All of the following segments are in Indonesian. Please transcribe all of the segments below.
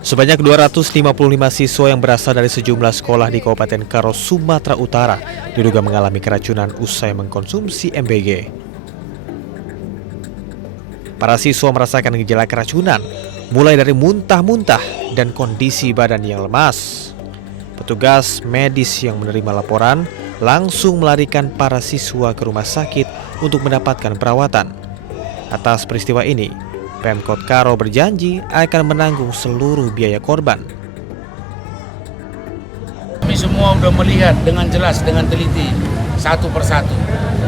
Sebanyak 255 siswa yang berasal dari sejumlah sekolah di Kabupaten Karo, Sumatera Utara diduga mengalami keracunan usai mengkonsumsi MBG. Para siswa merasakan gejala keracunan, mulai dari muntah-muntah dan kondisi badan yang lemas. Petugas medis yang menerima laporan langsung melarikan para siswa ke rumah sakit untuk mendapatkan perawatan. Atas peristiwa ini, Pemkot Karo berjanji akan menanggung seluruh biaya korban. Kami semua sudah melihat dengan jelas, dengan teliti, satu persatu.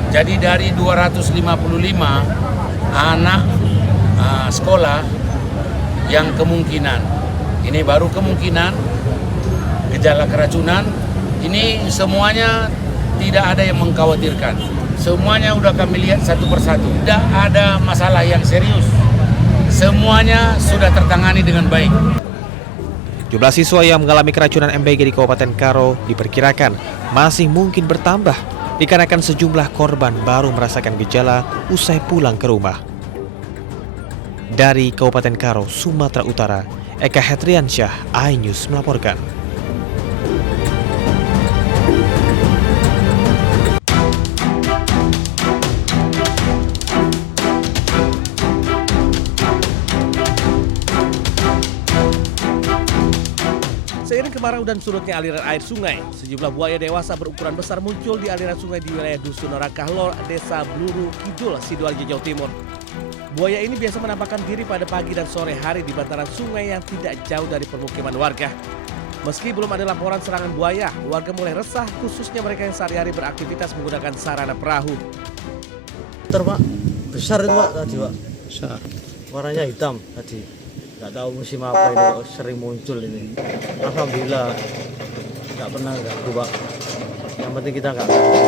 Jadi dari 255 anak sekolah yang kemungkinan, ini baru kemungkinan gejala keracunan, ini semuanya tidak ada yang mengkhawatirkan. Semuanya sudah kami lihat satu persatu. Tidak ada masalah yang serius. Semuanya sudah tertangani dengan baik. Jumlah siswa yang mengalami keracunan MBG di Kabupaten Karo diperkirakan masih mungkin bertambah dikarenakan sejumlah korban baru merasakan gejala usai pulang ke rumah. Dari Kabupaten Karo, Sumatera Utara, Eka Hetriansyah, iNews melaporkan. Seiring kemarau dan surutnya aliran air sungai, sejumlah buaya dewasa berukuran besar muncul di aliran sungai di wilayah Dusun Rakahlor, Desa Bluru Kidul, Sidoarjo, Jawa Timur. Buaya ini biasa menampakkan diri pada pagi dan sore hari di bantaran sungai yang tidak jauh dari permukiman warga. Meski belum ada laporan serangan buaya, warga mulai resah, khususnya mereka yang sehari-hari beraktivitas menggunakan sarana perahu. Pak, besar itu Pak tadi Pak. Besar. Warnanya hitam tadi. Nggak tahu musim apa ini kok sering muncul ini. Alhamdulillah nggak pernah ganggu Pak. Yang penting kita nggak ganggu.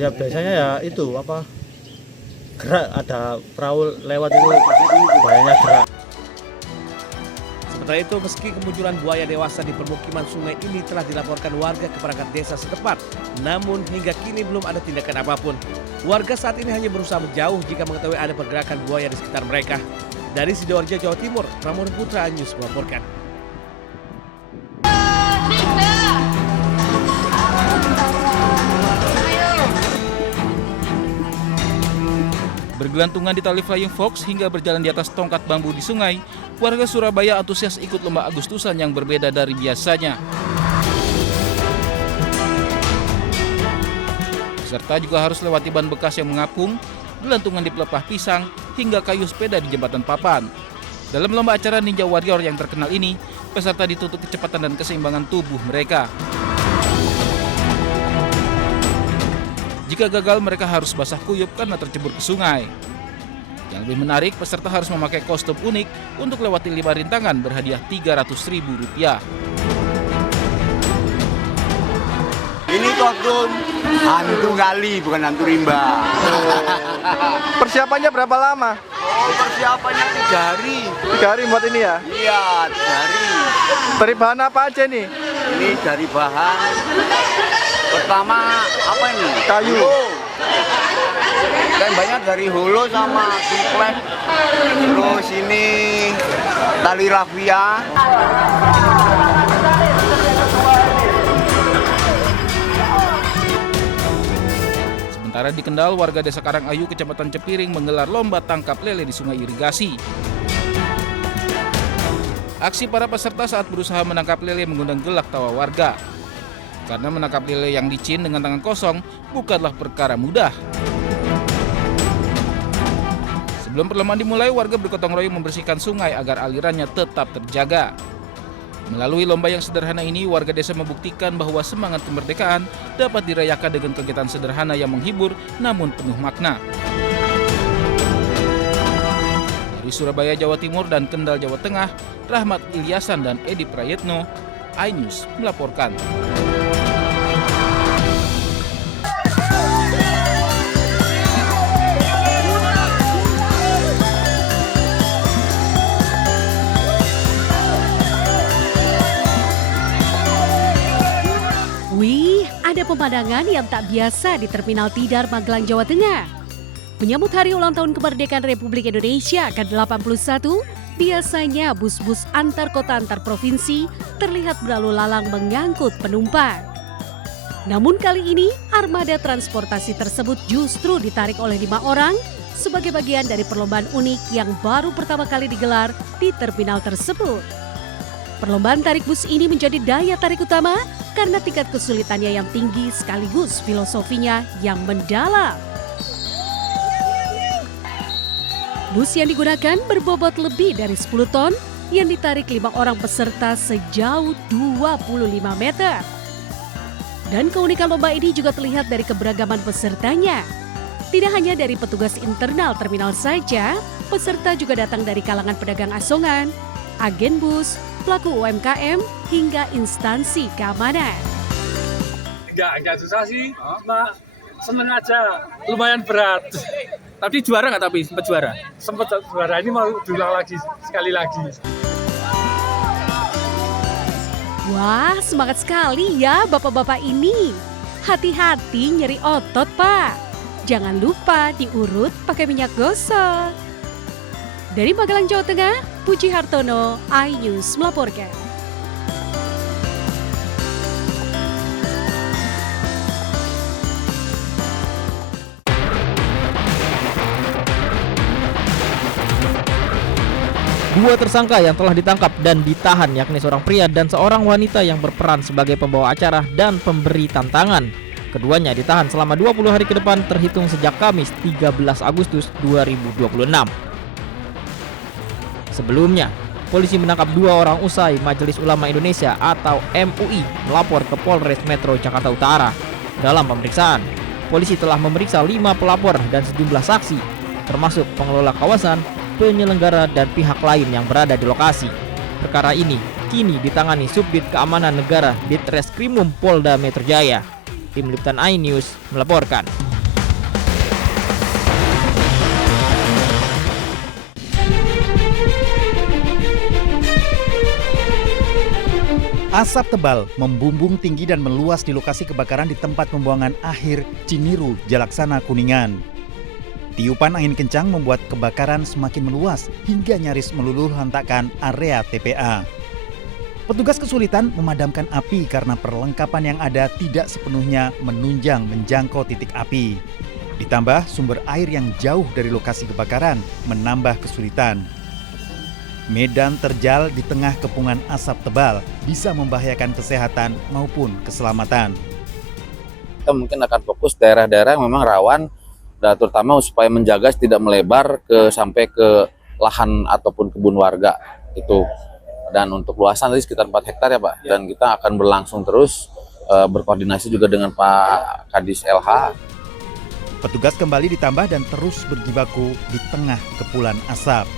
Ya biasanya ya itu apa, gerak, ada perahu lewat itu buayanya gerak. Sementara itu, meski kemunculan buaya dewasa di permukiman sungai ini telah dilaporkan warga ke perangkat desa setempat, namun hingga kini belum ada tindakan apapun. Warga saat ini hanya berusaha menjauh jika mengetahui ada pergerakan buaya di sekitar mereka. Dari Sidoarjo, Jawa Timur, Pramono Putra, iNews melaporkan. Bergelantungan di tali flying fox hingga berjalan di atas tongkat bambu di sungai, warga Surabaya antusias ikut lomba Agustusan yang berbeda dari biasanya. Peserta juga harus lewati ban bekas yang mengapung, gelantungan di pelepah pisang, hingga kayu sepeda di jembatan papan. Dalam lomba acara Ninja Warrior yang terkenal ini, peserta dituntut kecepatan dan keseimbangan tubuh mereka. Jika gagal, mereka harus basah kuyup karena tercebur ke sungai. Yang lebih menarik, peserta harus memakai kostum unik untuk lewati 5 rintangan berhadiah Rp300.000. Ini kostum hantu kali, bukan hantu rimba. Persiapannya berapa lama? Persiapannya 3 hari. 3 hari buat ini ya? Iya, 3 hari. Dari bahan apa aja nih? Ini dari bahan pertama apa ini? Kayu. Dan banyak dari holo sama suplek. Terus ini tali rafia. Sementara di Kendal, warga Desa Karangayu, Kecamatan Cepiring menggelar lomba tangkap lele di sungai irigasi. Aksi para peserta saat berusaha menangkap lele mengundang gelak tawa warga. Karena menangkap lele yang licin dengan tangan kosong bukanlah perkara mudah. Sebelum perlombaan dimulai, warga bergotong royong membersihkan sungai agar alirannya tetap terjaga. Melalui lomba yang sederhana ini, warga desa membuktikan bahwa semangat kemerdekaan dapat dirayakan dengan kegiatan sederhana yang menghibur namun penuh makna. Dari Surabaya, Jawa Timur dan Kendal, Jawa Tengah, Rahmat Ilyasan dan Edi Prayetno, iNews melaporkan. Wih, ada pemandangan yang tak biasa di Terminal Tidar, Magelang, Jawa Tengah. Menyambut hari ulang tahun kemerdekaan Republik Indonesia ke-81, biasanya bus-bus antar kota antar provinsi terlihat berlalu lalang mengangkut penumpang. Namun kali ini, armada transportasi tersebut justru ditarik oleh 5 orang sebagai bagian dari perlombaan unik yang baru pertama kali digelar di terminal tersebut. Perlombaan tarik bus ini menjadi daya tarik utama karena tingkat kesulitannya yang tinggi sekaligus filosofinya yang mendalam. Bus yang digunakan berbobot lebih dari 10 ton yang ditarik 5 orang peserta sejauh 25 meter. Dan keunikan lomba ini juga terlihat dari keberagaman pesertanya. Tidak hanya dari petugas internal terminal saja, peserta juga datang dari kalangan pedagang asongan, agen bus, pelaku UMKM, hingga instansi keamanan. Enggak susah sih, cuma seneng aja, lumayan berat. Tapi juara nggak tapi? Sempat juara? Sempat juara, ini mau diulang lagi, sekali lagi. Wah, semangat sekali ya bapak-bapak ini. Hati-hati nyeri otot, Pak. Jangan lupa diurut pakai minyak gosok. Dari Magelang, Jawa Tengah, Puji Hartono, iNews melaporkan. Dua tersangka yang telah ditangkap dan ditahan yakni seorang pria dan seorang wanita yang berperan sebagai pembawa acara dan pemberi tantangan. Keduanya ditahan selama 20 hari ke depan terhitung sejak Kamis 13 Agustus 2026. Sebelumnya, polisi menangkap 2 orang usai Majelis Ulama Indonesia atau MUI melapor ke Polres Metro Jakarta Utara. Dalam pemeriksaan, polisi telah memeriksa 5 pelapor dan sejumlah saksi, termasuk pengelola kawasan, penyelenggara dan pihak lain yang berada di lokasi. Perkara ini kini ditangani Subdit Keamanan Negara Ditreskrimum Polda Metro Jaya. Tim Liputan iNews melaporkan. Asap tebal membumbung tinggi dan meluas di lokasi kebakaran di tempat pembuangan akhir Ciniru, Jalaksana, Kuningan. Tiupan angin kencang membuat kebakaran semakin meluas hingga nyaris meluluh lantakkan area TPA. Petugas kesulitan memadamkan api karena perlengkapan yang ada tidak sepenuhnya menunjang menjangkau titik api. Ditambah sumber air yang jauh dari lokasi kebakaran menambah kesulitan. Medan terjal di tengah kepungan asap tebal bisa membahayakan kesehatan maupun keselamatan. Kita mungkin akan fokus daerah-daerah yang memang rawan, dan terutama supaya menjaga tidak melebar sampai ke lahan ataupun kebun warga itu. Dan untuk luasan tadi sekitar 4 hektar ya Pak. Dan kita akan berlangsung terus berkoordinasi juga dengan Pak Kadis LH. Petugas kembali ditambah dan terus berjibaku di tengah kepulan asap.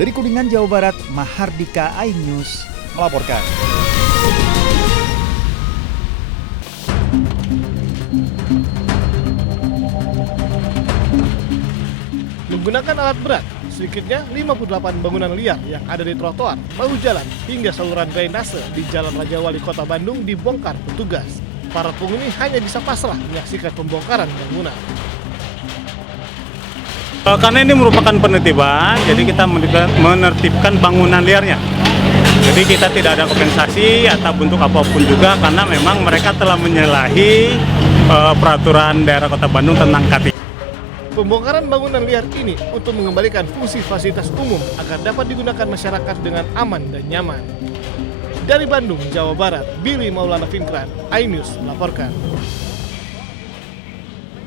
Dari Kuningan, Jawa Barat, Mahardika, iNews melaporkan. Menggunakan alat berat, sedikitnya 58 bangunan liar yang ada di trotoar, bahu jalan, hingga saluran drainase di Jalan Raja Wali Kota Bandung dibongkar petugas. Para penghuni hanya bisa pasrah menyaksikan pembongkaran bangunan. Karena ini merupakan penertiban, jadi kita menertibkan bangunan liarnya. Jadi kita tidak ada kompensasi atau bentuk apapun juga karena memang mereka telah menyalahi peraturan daerah Kota Bandung tentang KT. Pembongkaran bangunan liar ini untuk mengembalikan fungsi fasilitas umum agar dapat digunakan masyarakat dengan aman dan nyaman. Dari Bandung, Jawa Barat, Billy Maulana Finkran, iNews melaporkan.